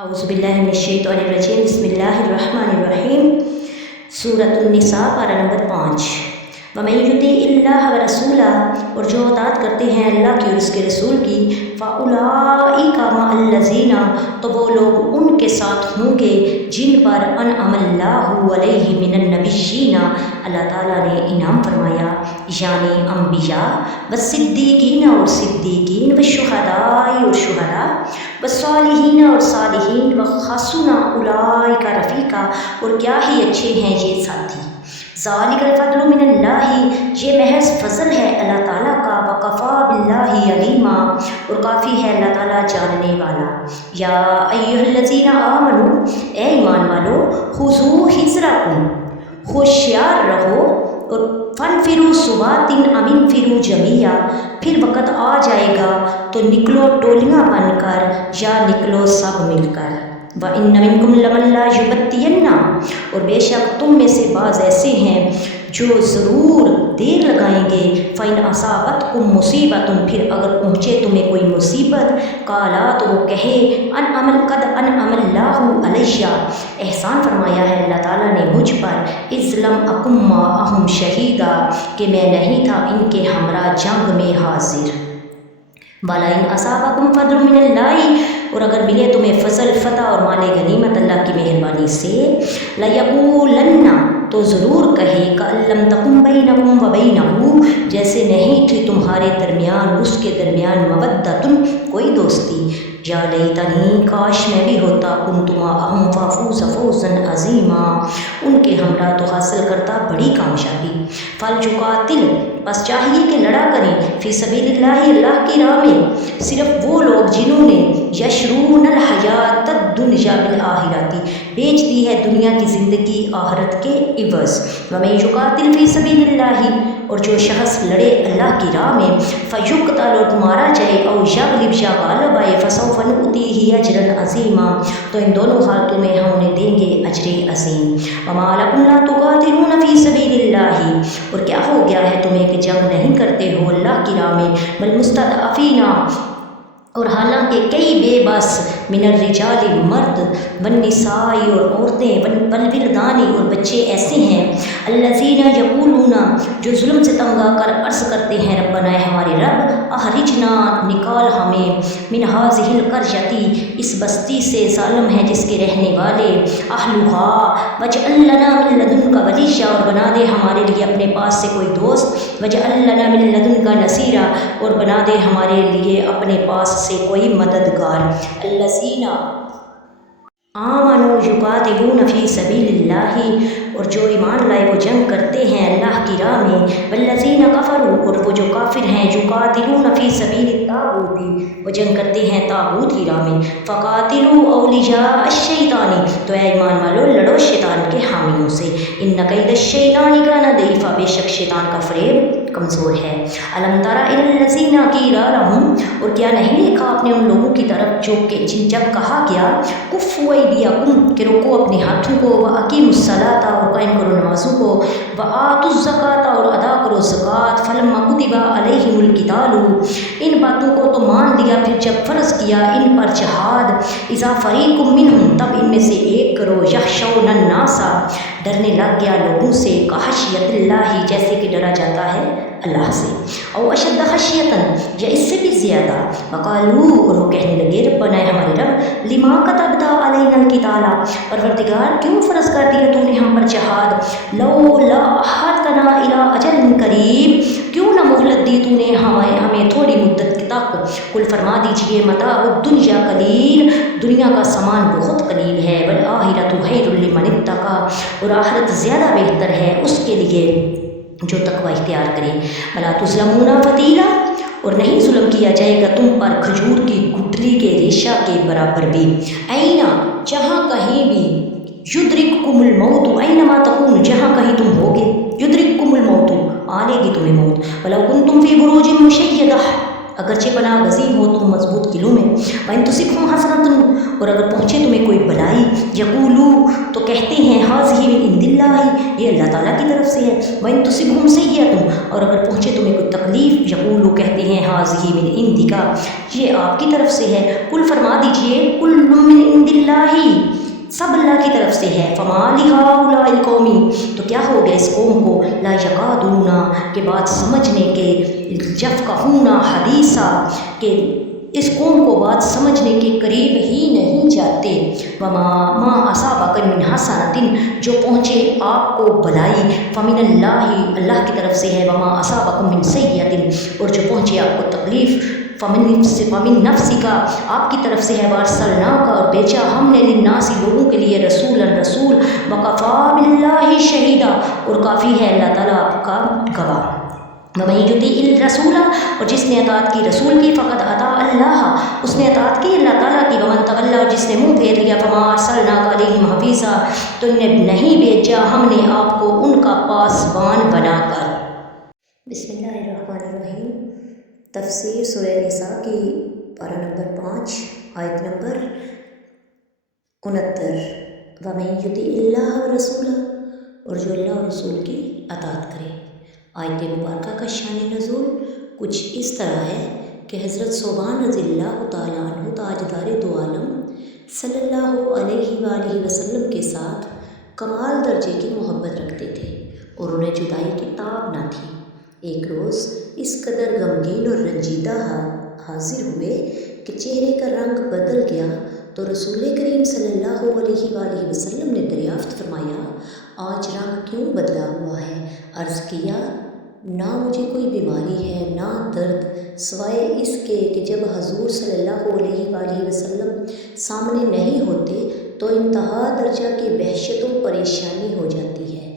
اعوذ باللہ من الشیطان الرجیم بسم اللہ الرحمن الرحیم سورۃ النساء پارہ نمبر 5 وَمَن يُطِعِ اللَّهَ وَرَسُولَهُ اور جو اطاعت کرتے ہیں اللہ کی اور اس کے رسول کی فَأُولَٰئِکَ مَعَ الَّذِينَ تو وہ لوگ ان کے ساتھ ہوں گے جن پر انعم اللہ علیہ من النبیین اللہ تعالیٰ نے انعام فرمایا یعنی انبیاء والصدیقین اور صدیقین والشہداء اور شہداء والصالحین اور صالحین وحسن اولئک رفیقا اور کیا ہی اچھے ہیں یہ ساتھی ذالک الفضل من اللہ یہ محض فضل ہے اللہ تعالیٰ کا وکفی باللہ علیما اور کافی ہے اللہ تعالیٰ جاننے والا یا ایھا الذین آمنوا اے ایمان والو خذوا حذرکم ہوشیار رہو اور فانفروا ثبات ام انفروا جمیعا پھر وقت آ جائے گا تو نکلو ٹولیاں بن کر یا نکلو سب مل کر وَإِنَّ مِنْكُمْ لَمَن لَّا يُبَطِّئَنَّ اور بے شک تم میں سے بعض ایسے ہیں جو ضرور دیر لگائیں گے فَإِنْ أَصَابَتْكُمْ مُصِیبَةٌ پھر اگر پہنچے تمہیں کوئی مصیبت قالا تو وہ کہے قد انعم اللہ علیہ احسان فرمایا ہے اللہ تعالیٰ نے مجھ پر اذ لم اکن معہم شہیدا کہ میں نہیں تھا ان کے ہمراہ جنگ میں حاضر وَلَئِنْ أَصَابَكُمْ فَضْلٌ مِّنَ اللَّهِ اور اگر ملے تمہیں فضل فتح اور مال غنیمت اللہ کی مہربانی سے لَيَقُولَنَّ تو ضرور کہے کَأَن لَّمْ تَكُن بَيْنَكُمْ وَبَيْنَهُ جیسے نہیں تھی تمہارے درمیان اس کے درمیان مودۃ کوئی دوستی یا لیتنی کاش میں بھی ہوتا کنت معہم فافوز فوزا عظیما ان کے ہمراہ تو حاصل کرتا بڑی کامیابی فَلْيُقَاتِلْ بس چاہیے کہ لڑا کریں فی سبیل اللہ اللہ کی راہ میں صرف وہ لوگ جنہوں نے یشرون الحیات الدنیا بالآخرۃ بیچ دی ہے دنیا کی زندگی آخرت کے عوض وَمَن يُقَاتِلْ فی سبیل اللہ اور جو شخص لڑے اللہ کی راہ میں فیقتل اور مارا جائے او یغلب یا غالب آئے فسوف نؤتیہ اجرا عظیما تو ان دونوں حالتوں میں ہم انہیں دیں گے اجر عظیم وما لکم لا تقاتلون فی سبیل اللہ اور کیا ہو گیا ہے تمہیں کہ جنگ نہیں کرتے ہو اللہ کی راہ میں بل مستضعفین اور حالانکہ کئی بے بس من الرجال مرد والنساء اور عورتیں والولدان اور بچے ایسے ہیں الذین یقولون جو ظلم سے تنگ آ کر عرض کرتے ہیں ربنا اے ہمارے رب اخرجنا نکال ہمیں من هذه القرية اس بستی سے ظالم ہے جس کے رہنے والے اہلھا واجعل لنا من لدنک ولیا اور بنا دے ہمارے لیے اپنے پاس سے کوئی دوست واجعل لنا من لدنک نصیرا اور بنا دے ہمارے لیے اپنے پاس سے کوئی مددگار الذین آمنوا یقاتلون فی سبیل اللہ اور جو ایمان لائے وہ جنگ کرتے ہیں اللہ کی راہ میں والذین کفروا اور وہ جو کافر ہیں یقاتلون فی سبیل الطاغوت وہ جنگ کرتے ہیں طاغوت کی راہ میں فقاتلوا اولیاء الشیطان تو اے ایمان والو لڑو شیطان کے حامیوں سے ان کید الشیطان کان ضعیفا بے شک شیطان کا فریب کمزور ہے الم تر الی الذین قیل لهم اور کیا نہیں دیکھا آپ نے ان لوگوں کی طرف جو کہ جب کہا گیا کفوا ایدیکم کہ روکو اپنے ہاتھوں کو واقیموا الصلاۃ اور قائم کرو نمازوں کو وآتوا الزکاۃ اور ادا کرو زکوٰۃ فلما کتب علیہم القتال ان باتوں کو تو مان لیا پھر جب فرض کیا ان پر جہاد اذا فریق منہم تب ان میں سے ایک کرو یخشون الناس ڈرنے لگ گیا لوگوں سے خشیت اللہ جیسے کہ ڈرا جاتا ہے اللہ سے او اشد خشیتاً یا اس سے بھی زیادہ وقالو اور وہ کہنے لگے ربنا اے ہمارے رب لما کتبت علینا القتال پروردگار کیوں فرض کر دیا تو نے ہم پر جہاد لولا اخرتنا الی اجل قریب کیوں نہ مہلت دی تو نے ہمیں تھوڑی مدت تک کل فرما دیجئے متاع الدنیا قلیل دنیا کا سامان بہت قلیل ہے والآخرۃ خیر لمن اتقی اور آخرت زیادہ بہتر ہے اس کے لیے جو تقوی اختیار کرے ولا تظلمون فتیلا اور نہیں ظلم کیا جائے گا تم پر کھجور کی گٹھلی کے ریشہ کے برابر بھی اینا جہاں کہیں بھی یدرککم الموت اینما تکون جہاں کہیں تم ہوگے یدرککم الموت آنے گی تمہیں موت ولو کنتم فی بروج مشیدہ اگرچہ پناہ گزین ہو تم مضبوط قلعوں میں، وَإِن تُصِبْهُمْ حَسَنَةٌ، اور اگر پہنچے تمہیں کوئی بلائی، یقولوا، تو کہتے ہیں هَٰذِهِ مِنْ عِندِ اللَّهِ، یہ اللہ تعالیٰ کی طرف سے ہے، وَإِن تُصِبْهُمْ سَيِّئَةٌ، اور اگر پہنچے تمہیں کوئی تکلیف، یقولوا، کہتے ہیں هَٰذِهِ مِنْ عِندِكَ، یہ آپ کی طرف سے ہے، قُلْ فرما دیجئے، كُلٌّ مِنْ عِندِ اللَّهِ، سب اللہ کی طرف سے ہے، فَمَا لِهَٰؤُلَاءِ الْقَوْمِ، تو کیا ہو گیا اس قوم کو، لَا يَكَادُونَ، کہ بات سمجھنے کے، يَفْقَهُونَ حَدِيثًا، کہ اس قوم کو بات سمجھنے کے قریب ہی نہیں جاتے، وَمَا أَصَابَكَ مِنْ حَسَنَةٍ، جو پہنچے آپ کو بلائی، فَمِنَ اللَّهِ، اللہ کی طرف سے ہے، وَمَا أَصَابَكُم مِنْ سَيِّئَةٍ، اور جو پہنچے آپ کو تکلیف، فَمِن نَفْسِكَ، آپ کی طرف سے ہے، وَأَرْسَلْنَاكَ، اور بھیجا ہم نے، لِلنَّاسِ، لوگوں کے لیے، رسول، وَكَفَىٰ بِاللَّهِ شَهِيدًا، اور کافی ہے اللہ تعالیٰ آپ کا گواہ، وَمَن يُطِعِ الرَّسُولَ، اور جس نے اطاعت کی رسول کی، فقد اطاع اللہ، اس نے اطاعت کی اللہ تعالیٰ کی، وَمَن تَوَلَّىٰ، اور جس نے منہ پھیر لیا، فَمَا أَرْسَلْنَاكَ عَلَيْهِمْ حَفِيظًا، تو نے نہیں بھیجا ہم نے آپ کو ان کا پاسبان بنا کر۔ بسم اللہ الرحمن الرحیم۔ تفسیر سورہ نساء کی پارہ نمبر 5، آیت نمبر 69۔ وَمَن يُطِعِ اللَّهَ وَرَسُولَهُ، اور جو اللہ اور رسول کی اطاعت کرے۔ آیت مبارکہ کا شان نزول کچھ اس طرح ہے کہ حضرت ثوبان رضی اللہ تعالیٰ عنہ تاجدار دو عالم صلی اللہ علیہ وآلہ وسلم کے ساتھ کمال درجے کی محبت رکھتے تھے اور انہیں جدائی کی تاب نہ تھی۔ ایک روز اس قدر غمگین اور رنجیدہ حاضر ہوئے کہ چہرے کا رنگ بدل گیا، تو رسول کریم صلی اللہ علیہ وآلہ وسلم نے دریافت فرمایا، آج رنگ کیوں بدلا ہوا ہے؟ عرض کیا، نہ مجھے کوئی بیماری ہے نہ درد، سوائے اس کے کہ جب حضور صلی اللہ علیہ وآلہ وسلم سامنے نہیں ہوتے تو انتہا درجہ کی وحشت و پریشانی ہو جاتی ہے۔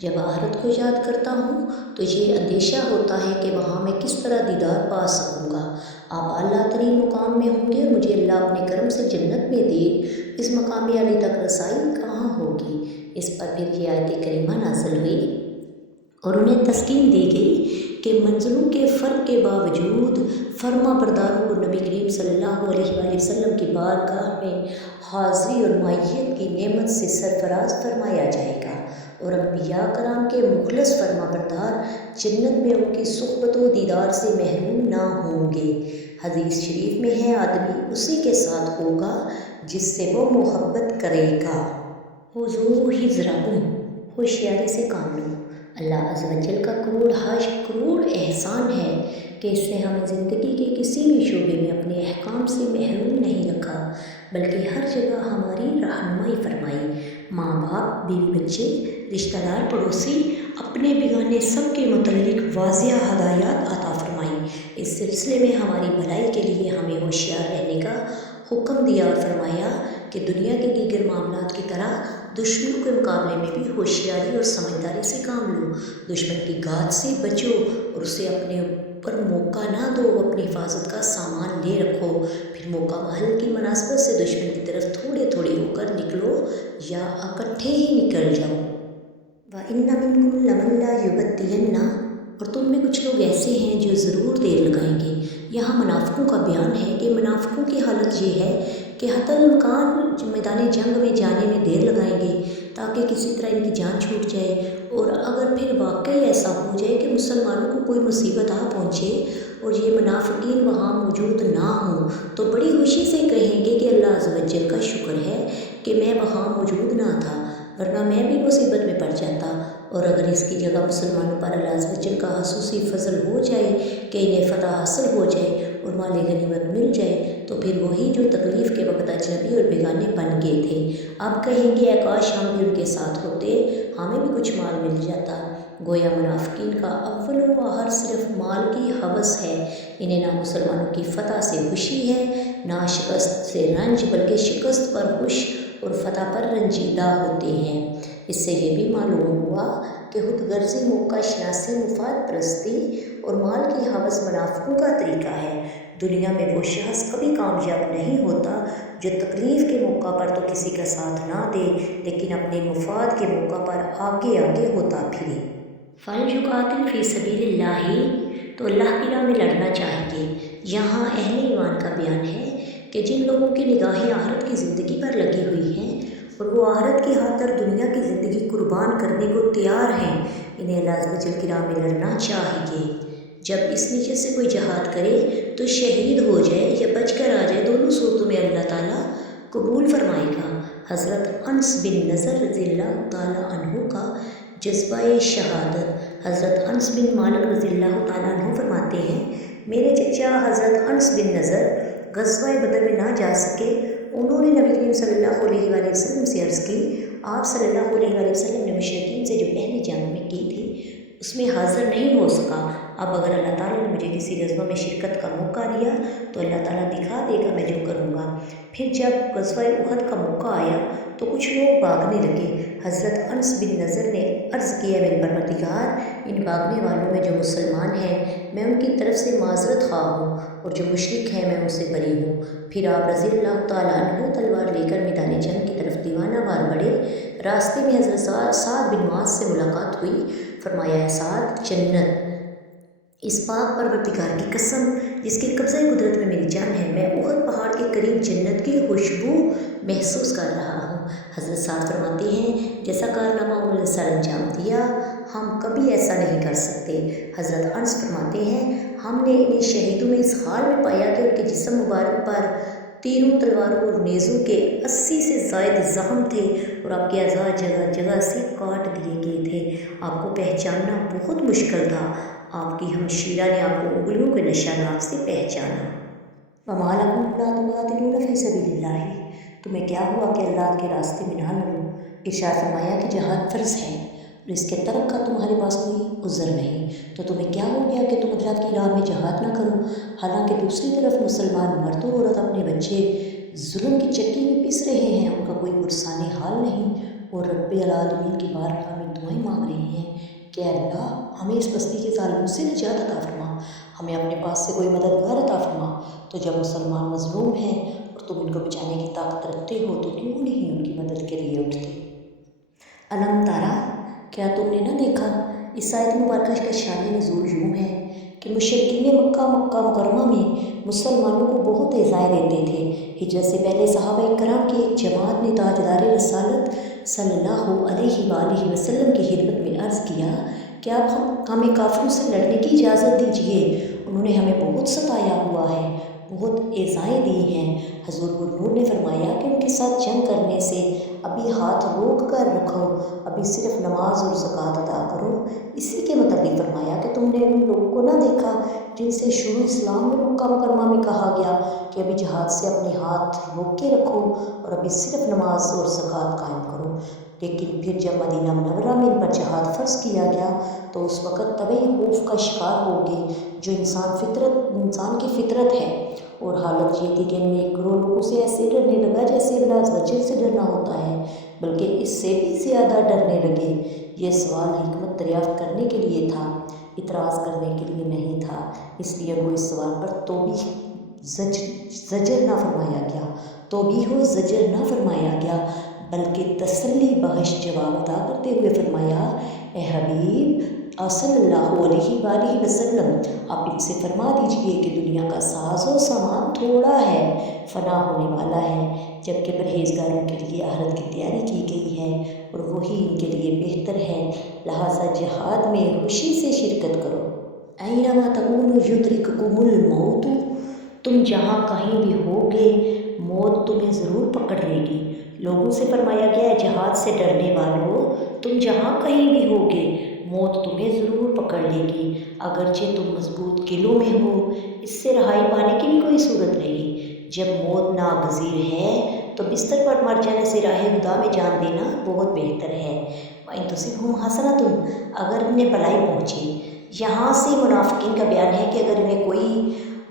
جب آخرت کو یاد کرتا ہوں تو یہ اندیشہ ہوتا ہے کہ وہاں میں کس طرح دیدار پا سکوں گا۔ آپ اعلیٰ ترین مقام میں ہوں گے اور مجھے اللہ اپنے کرم سے جنت میں دے، اس مقام عالی تک رسائی کہاں ہوگی؟ اس پر پھر یہ آیت کریمہ نازل ہوئی اور انہیں تسکین دی گئی کہ منزلوں کے فرق کے باوجود فرما برداروں کو نبی کریم صلی اللہ علیہ وآلہ وسلم کی بارگاہ میں حاضری اور معیت کی نعمت سے سرفراز فرمایا جائے گا، اور انبیاء کرام کے مخلص فرما بردار جنت میں ان کی صحبت و دیدار سے محروم نہ ہوں گے۔ حدیث شریف میں ہے، آدمی اسی کے ساتھ ہوگا جس سے وہ محبت کرے گا۔ خُذُوا حِذْرَکُم، ہوشیاری سے کام لو۔ اللہ عز و جل کا کروڑ احسان ہے کہ اس نے ہمیں زندگی کے کسی بھی شعبے میں اپنے احکام سے محروم نہیں رکھا، بلکہ ہر جگہ ہماری رہنمائی فرمائی۔ ماں باپ، بیوی بچے، رشتہ دار، پڑوسی، اپنے بیگانے سب کے متعلق واضح ہدایات عطا فرمائیں۔ اس سلسلے میں ہماری بھلائی کے لیے ہمیں ہوشیار رہنے کا حکم دیا اور فرمایا کہ دنیا کے دیگر معاملات کی طرح دشمنوں کے مقابلے میں بھی ہوشیاری اور سمجھداری سے کام لو۔ دشمن کی گھات سے بچو اور اسے اپنے اوپر موقع نہ دو، اپنی حفاظت کا سامان لے رکھو، پھر موقع محل کی مناسبت سے دشمن کی طرف تھوڑے تھوڑے ہو کر نکلو یا اکٹھے ہی نکل جاؤ۔ وَإِنَّ مِنْكُمْ لَمَن لَّا يُبَطِّئَنَّ، اور تم میں کچھ لوگ ایسے ہیں جو ضرور دیر لگائیں گے۔ یہاں منافقوں کا بیان ہے کہ منافقوں کی حالت یہ ہے کہ حتی الامکان میدان جنگ میں جانے میں دیر لگائیں گے تاکہ کسی طرح ان کی جان چھوٹ جائے، اور اگر پھر واقعی ایسا ہو جائے کہ مسلمانوں کو کوئی مصیبت آ پہنچے اور یہ منافقین وہاں موجود نہ ہوں تو بڑی خوشی سے کہیں گے کہ اللہ عز و جل کا شکر ہے کہ میں وہاں موجود نہ تھا، ورنہ میں بھی مصیبت میں پڑ جاتا۔ اور اگر اس کی جگہ مسلمانوں پر اللہ عز و جل کا خصوصی فضل ہو جائے کہ انہیں فتح حاصل ہو جائے اور مال غنیمت مل جائے تو پھر وہی جو تکلیف کے وقت اجنبی اور بیگانے بن گئے تھے اب کہیں گے اے کاش ہم بھی ان کے ساتھ ہوتے، ہمیں بھی کچھ مال مل جاتا۔ گویا منافقین کا اول و آخر صرف مال کی ہوس ہے، انہیں نہ مسلمانوں کی فتح سے خوشی ہے نہ شکست سے رنج، بلکہ شکست پر خوش اور فتح پر رنجیدہ ہوتے ہیں۔ اس سے یہ بھی معلوم ہوا کہ خود غرضی، موقع شناسی، مفاد پرستی اور مال کی ہوس منافقوں کا طریقہ ہے۔ دنیا میں وہ شخص کبھی کامیاب نہیں ہوتا جو تکلیف کے موقع پر تو کسی کا ساتھ نہ دے لیکن اپنے مفاد کے موقع پر آگے آگے ہوتا پھرے۔ فَلْيُقَاتِلْ فِي سَبِيلِ اللَّهِ، تو اللہ کی راہ میں لڑنا چاہیے۔ یہاں اہل ایمان کا بیان ہے کہ جن لوگوں کی نگاہیں آخرت کی زندگی پر لگی ہوئی ہیں اور وہ آخرت کی خاطر دنیا کی زندگی قربان کرنے کو تیار ہیں، انہیں اللہ عز و جل کی راہ میں لڑنا چاہیے۔ جب اس نیچے سے کوئی جہاد کرے تو شہید ہو جائے یا بچ کر آ جائے، دونوں صورتوں میں اللہ تعالیٰ قبول فرمائے گا۔ حضرت انس بن نضر رضی اللہ تعالیٰ عنہ کا جذبہ شہادت۔ حضرت انس بن مالک رضی اللہ تعالیٰ عنہ فرماتے ہیں، میرے چچا حضرت انس بن نضر غزوہ بدر میں نہ جا سکے۔ انہوں نے نبی کریم صلی اللہ علیہ وآلہ وسلم سے عرض کی، آپ صلی اللہ علیہ وآلہ وسلم نے مشرکین سے جو اہل جنگ میں کی تھی اس میں حاضر نہیں ہو سکا۔ اب اگر اللہ تعالیٰ نے مجھے کسی غزوہ میں شرکت کا موقع دیا تو اللہ تعالیٰ دکھا دے گا میں جو کروں گا۔ پھر جب غزوہ احد کا موقع آیا تو کچھ لوگ بھاگنے لگے۔ حضرت انس بن نضر نے عرض کیا، میرے پروردگار، ان بھاگنے والوں میں جو مسلمان ہیں میں ان کی طرف سے معذرت خواہ ہوں، اور جو مشرک ہیں میں ان سے بری ہوں۔ پھر آپ رضی اللہ تعالیٰ عنہ تلوار لے کر میدان جنگ کی طرف دیوانہ وار بڑھے۔ راستے میں حضرت سعد بن معاذ سے ملاقات ہوئی۔ فرمایا، سعد، جنت اس پاک پروردگار کی قسم جس کے قبضہ قدرت میں میری جان ہے، میں احد پہاڑ کے قریب جنت کی خوشبو محسوس کر رہا ہوں۔ حضرت سعد فرماتے ہیں، جیسا کارنامہ انہوں نے سر انجام دیا ہم کبھی ایسا نہیں کر سکتے۔ حضرت انس فرماتے ہیں، ہم نے انہیں شہیدوں میں اس حال میں پایا کہ ان کے جسم مبارک پر تیروں، تلواروں اور نیزوں کے 80 سے زائد زخم تھے اور آپ کے اعضاء جگہ جگہ سے کاٹ دیے گئے تھے۔ آپ کو پہچاننا بہت مشکل تھا۔ آپ کی ہمشیرہ نے آپ کو انگلیوں کے نشانات سے پہچانا۔ وَمَا لَكُمْ لَا تُقَاتِلُونَ فِي سَبِيلِ اللَّهِ، تمہیں کیا ہوا کہ اللہ کے راستے میں نہ لڑو؟ ارشاد فرمایا کہ جہاد فرض ہے اور اس کے ترک کا تمہارے پاس کوئی عذر نہیں، تو تمہیں کیا ہو گیا کہ تم اللہ کی راہ میں جہاد نہ کرو؟ حالانکہ دوسری طرف مسلمان مرد و عورت اپنے بچے ظلم کی چکی میں پس رہے ہیں، ان کا کوئی پرسان حال نہیں، اور رب العالمین کی بارگاہ میں دعائیں مانگ رہے ہیں کہ اللہ ہمیں اس بستی کے ظالموں سے نجات عطا فرما، ہمیں اپنے پاس سے کوئی مددگار عطا فرما۔ تو جب مسلمان مظلوم ہیں اور تم ان کو بچانے کی طاقت رکھتے ہو تو کیوں نہیں ان کی مدد کے لیے اٹھتے؟ علم تارا، کیا تم نے نہ دیکھا؟ اس آیت مبارکہ کا شان نزول یوں ہے کہ مشرکین مکہ مکرمہ میں مسلمانوں کو بہت ایذائیں دیتے تھے۔ ہجرت سے پہلے صحابہ کرام کی ایک جماعت نے تاجدار رسالت صلی اللہ علیہ وآلہ وسلم کی خدمت میں عرض کیا کہ آپ ہمیں کافروں سے لڑنے کی اجازت دیجیے، انہوں نے ہمیں بہت ستایا ہوا ہے، بہت ایذائیں دی ہیں۔ حضور نور نے فرمایا کہ ان کے ساتھ جنگ کرنے سے ابھی ہاتھ روک کر رکھو، ابھی صرف نماز اور زکوٰۃ ادا کرو۔ اسی کے متعلق فرمایا کہ تم نے ان لوگوں کو نہ دیکھا جن سے شروع اسلام میں مکہ مکرمہ میں کہا گیا کہ ابھی جہاد سے اپنے ہاتھ روک کے رکھو اور ابھی صرف نماز اور زکوٰۃ قائم کرو، لیکن پھر جب مدینہ منورہ میں ان پر جہاد فرض کیا گیا تو اس وقت طبعی خوف کا شکار ہو گئے، جو انسان کی فطرت ہے، اور حالت یہ تھی کہ ان میں ایک گروہ لوگوں سے ایسے ڈرنے لگا جیسے اللہ عز و جل سے ڈرنا ہوتا ہے، بلکہ اس سے بھی زیادہ ڈرنے لگے۔ یہ سوال حکمت دریافت کرنے کے لیے تھا، اعتراض کرنے کے لیے نہیں تھا، اس لیے وہ اس سوال پر توبیخ زجر نہ فرمایا گیا بلکہ تسلی بخش جواب عطا کرتے ہوئے فرمایا، اے حبیب صلی اللہ علیہ وآلہ وسلم، آپ ان سے فرما دیجئے کہ دنیا کا ساز و سامان تھوڑا ہے، فنا ہونے والا ہے، جبکہ پرہیزگاروں کے لیے آخرت کی تیاری کی گئی ہے اور وہی ان کے لیے بہتر ہے، لہٰذا جہاد میں خوشی سے شرکت کرو۔ اینما تکونوا یدرککم الموت، تم جہاں کہیں بھی ہوگے موت تمہیں ضرور پکڑ لے گی۔ لوگوں سے فرمایا گیا ہے، جہاد سے ڈرنے والوں، تم جہاں کہیں بھی ہوگے موت تمہیں ضرور پکڑ لے گی، اگرچہ تم مضبوط قلعوں میں ہو، اس سے رہائی پانے کی بھی کوئی صورت نہیں۔ جب موت ناگزیر ہے تو بستر پر مر جانے سے راہ خدا میں جان دینا بہت بہتر ہے۔ وَإِن تُصِبْهُمْ حَسَنَةٌ، اگر انہیں بلائی پہنچے، یہاں سے منافقین کا بیان ہے کہ اگر انہیں کوئی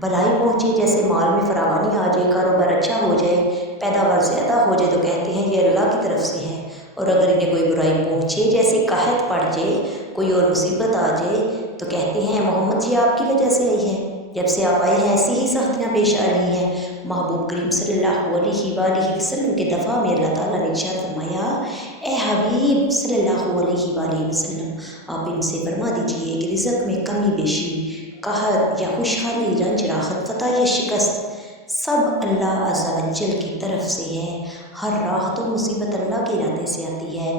بلائی پہنچے، جیسے مال میں فراوانی آ جائے، کاروبار اچھا ہو جائے، پیداوار زیادہ ہو جائے، تو کہتے ہیں یہ اللہ کی طرف سے ہے، اور اگر انہیں کوئی برائی پہنچے جیسے قحط پڑ جائے، کوئی اور مصیبت آ جائے، تو کہتے ہیں محمد جی آپ کی وجہ سے آئی ہے، جب سے آپ آئے ہیں ایسی ہی سختیاں پیش آ رہی ہیں۔ محبوب کریم صلی اللہ علیہ وآلہ وسلم کے دفاع میں اللہ تعالیٰ نے ارشاد فرمایا، اے حبیب صلی اللہ علیہ وآلہ وسلم، آپ ان سے فرما دیجئے کہ رزق میں کمی بیشی قہر یا خوشحالی، رنج، راحت، فتح یا شکست، سب اللہ عز و جل کی طرف سے ہے۔ ہر راحت و مصیبت اللہ کے ارادے سے آتی ہے۔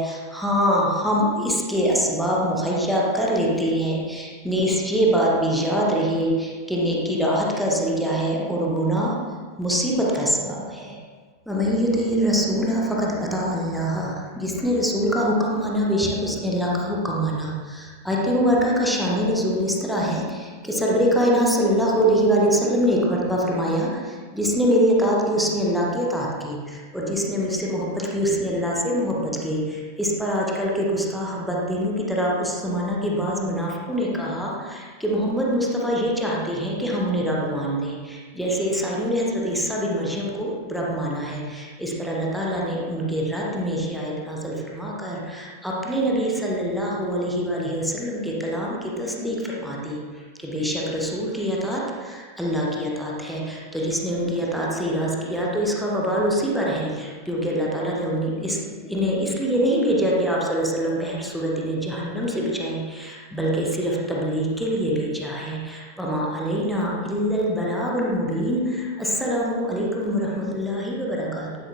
ہاں، ہم اس کے اسباب مہیا کر لیتے ہیں۔ نیز یہ بات بھی یاد رہے کہ نیکی راحت کا ذریعہ ہے اور گناہ مصیبت کا سبب ہے۔ وَمَن یُطِعِ الرَّسُولَ فَقَدْ أَطَاعَ اللَّهَ، جس نے رسول کا حکم مانا بے شک اس نے اللہ کا حکم مانا۔ آیت مبارکہ کا شان نزول اس طرح ہے کہ سرور کائنات صلی اللہ علیہ وآلہ وسلم نے ایک مرتبہ فرمایا، جس نے میری اطاعت کی اس نے اللہ کی اطاعت کی، اور جس نے مجھ سے محبت کی اس نے اللہ سے محبت کی۔ اس پر آج کل کے گستاخ بددینوں کی طرح اس زمانہ کے بعض منافقوں نے کہا کہ محمد مصطفیٰ یہ چاہتے ہیں کہ ہم انہیں رب مان لیں، جیسے عیسائیوں نے حضرت عیسیٰ بن مریم کو رب مانا ہے۔ اس پر اللہ تعالیٰ نے ان کے رد میں یہ آیت نازل فرما کر اپنے نبی صلی اللہ علیہ وآلہ وسلم کے کلام کی تصدیق فرما دی کہ بے شک رسول کی اطاعت اللہ کی اطاعت ہے، تو جس نے ان کی اطاعت سے اراض کیا تو اس کا وبال اسی پر ہے، کیونکہ اللہ تعالیٰ نے انہیں اس لیے نہیں بھیجا کہ آپ صلی اللہ علیہ وسلم بہر صورت انہیں جہنم سے بچائیں، بلکہ صرف تبلیغ کے لیے بھیجا ہے۔ وما علینا الا البلاغ المبین۔ السلام علیکم ورحمۃ اللہ وبرکاتہ۔